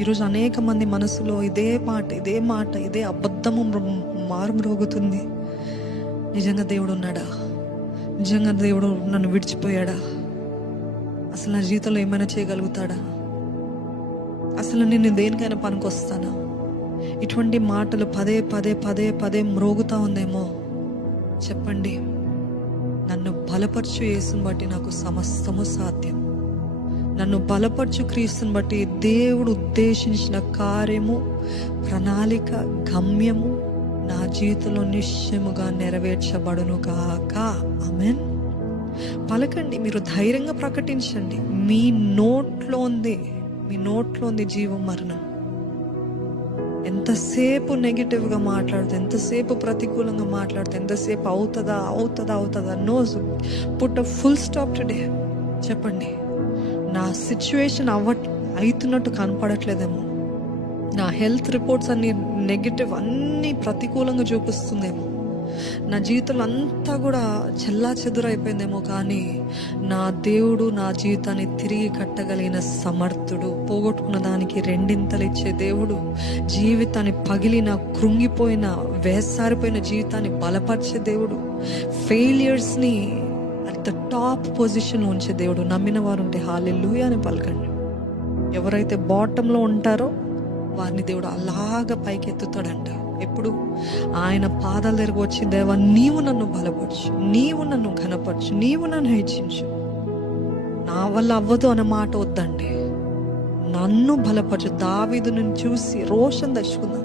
ఈరోజు అనేక మంది మనసులో ఇదే మాట ఇదే అబద్ధము మారుమ్రోగుతుంది. నిజంగా దేవుడు ఉన్నాడా? నిజంగా దేవుడు నన్ను విడిచిపోయాడా? అసలు నా జీవితంలో ఏమైనా చేయగలుగుతాడా? అసలు నేను దేనికైనా పనికొస్తానా? ఇటువంటి మాటలు పదే మ్రోగుతా ఉందేమో. చెప్పండి, నన్ను బలపరచు యేసుని బట్టి నాకు సమస్తము సాధ్యం. నన్ను బలపరచు క్రీస్తుని బట్టి దేవుడు ఉద్దేశించిన కార్యము, ప్రణాళిక, గమ్యము నా జీవితంలో నిశ్చయముగా నెరవేర్చబడును గాక. ఆమేన్. పలకండి, మీరు ధైర్యంగా ప్రకటించండి. మీ నోట్లో ఉంది జీవం మరణం. ఎంతసేపు నెగిటివ్గా మాట్లాడితే, ఎంతసేపు ప్రతికూలంగా మాట్లాడితే, ఎంతసేపు అవుతుందా no, put a full stop today. చెప్పండి, నా సిచ్యువేషన్ అవుతున్నట్టు కనపడట్లేదేమో, నా హెల్త్ రిపోర్ట్స్ అన్ని నెగిటివ్, అన్నీ ప్రతికూలంగా చూపిస్తుందేమో, నా జీవితంలో అంతా కూడా చెల్లా చెదురైపోయిందేమో, కానీ నా దేవుడు నా జీవితాన్ని తిరిగి కట్టగలిగిన సమర్థుడు. పోగొట్టుకున్న దానికి రెండింతలు ఇచ్చే దేవుడు. జీవితాన్ని పగిలిన, కృంగిపోయిన, వేసారిపోయిన జీవితాన్ని బలపరిచే దేవుడు. ఫెయిలియర్స్ని అట్ ద టాప్ పొజిషన్లో ఉంచే దేవుడు. నమ్మిన వారు ఉంటే హల్లెలూయా అని పలకండి. ఎవరైతే బాటంలో ఉంటారో వారిని దేవుడు అలాగా పైకి ఎత్తుతాడంట. ఎప్పుడు? ఆయన పాదాల దగ్గరకు వచ్చి, దేవా నీవు నన్ను బలపరచు, నీవు నన్ను ఘనపరచు, నీవు నన్ను హెచ్చించు. నా వల్ల అవ్వదు అన్న మాట వద్దండి, నన్ను బలపరచు. దావీదును చూసి రోషం తెచ్చుకుందాం.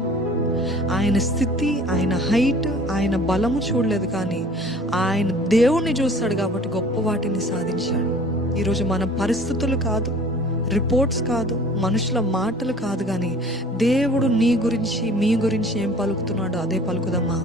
ఆయన స్థితి, ఆయన హైట్, ఆయన బలము చూడలేదు, కానీ ఆయన దేవుణ్ణి చూస్తాడు కాబట్టి గొప్ప వాటిని సాధించాడు. ఈరోజు మన పరిస్థితులు కాదు, రిపోర్ట్స్ కాదు, మనుషుల మాటలు కాదు, కానీ దేవుడు నీ గురించి, మీ గురించి ఏం పలుకుతున్నాడో అదే పలుకుదమ్మా.